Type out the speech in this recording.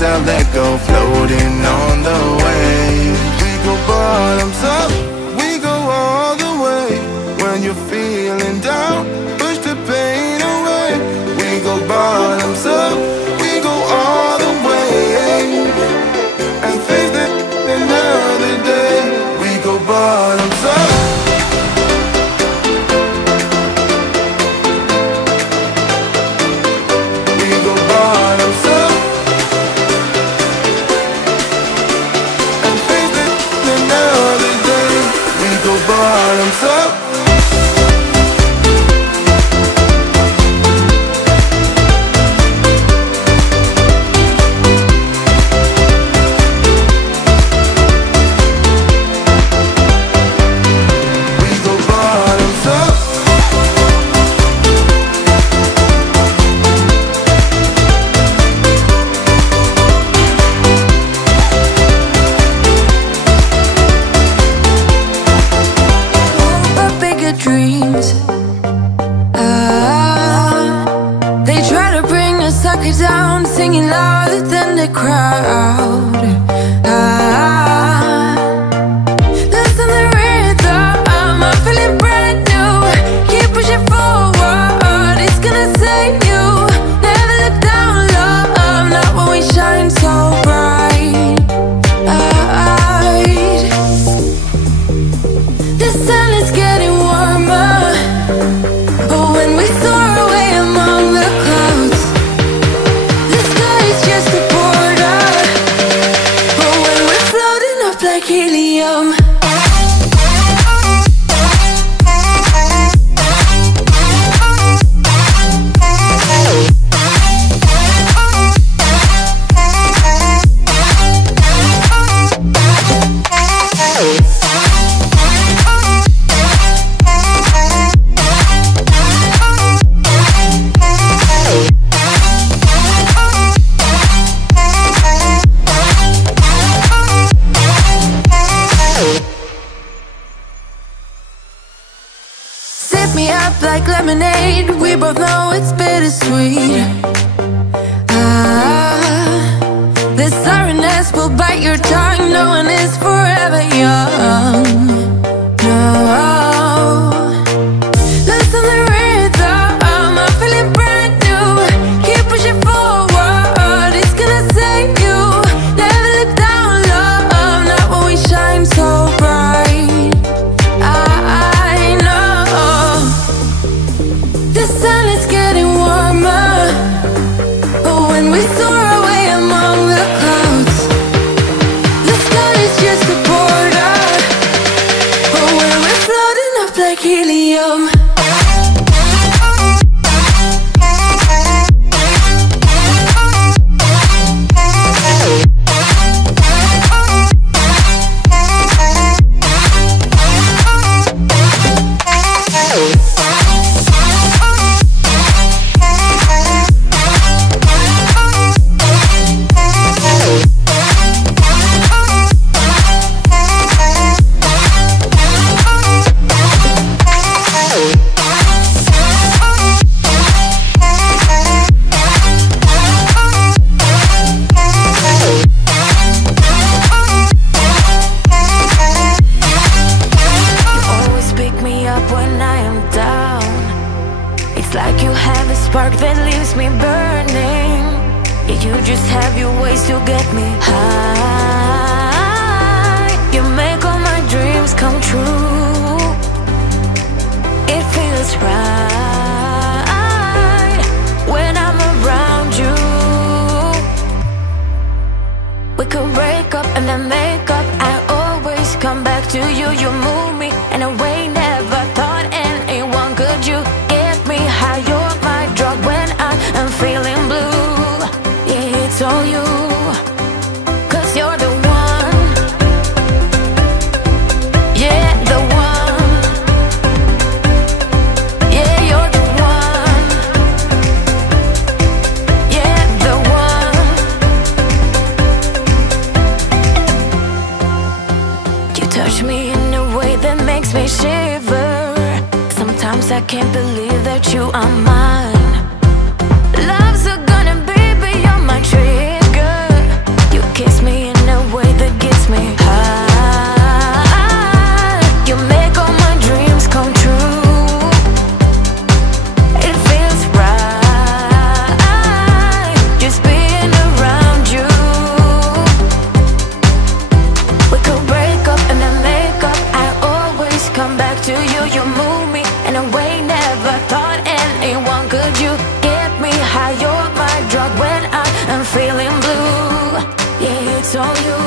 wings out, let go, floating on the waves. We go bottoms up, we go all the way. When you're feeling down, push the pain away. We go bottoms up, we go all the way. And face it another day. We go bottoms up. Bottoms up. Down, singing louder than the crowd. Listen the rhythm, I'm feeling brand new. Keep pushing forward, it's gonna save you. Never look down, love, not when we shine so bright. The sun is getting warmer, but when we soar away among the clouds, like helium. Like lemonade, we both know it's bittersweet. The sourness will bite your tongue. No one is forever young. No. Listen the rhythm, I'm feeling brand new. Keep pushing forward, it's gonna save you. Never look down, love, not when we shine so bright. The sun is getting warmer, but when we soar away among the clouds, the sky is just a border. But when we're floating up like helium, spark that leaves me burning. Yeah, you just have your ways to get me high. You make all my dreams come true. It feels right when I'm around you. We could break up and then make up. I always come back to you. You move me in a way never thought anyone could. You get me high. You're my drug when I am feeling blue. Yeah, it's all you, 'cause you're the one. Yeah, the one. Yeah, you're the one. Yeah, the one. You touch me in a way that makes me shiver. Sometimes I can't believe that you are mine. Love's gonna be beyond my trigger. feeling blue. Yeah, it's all you.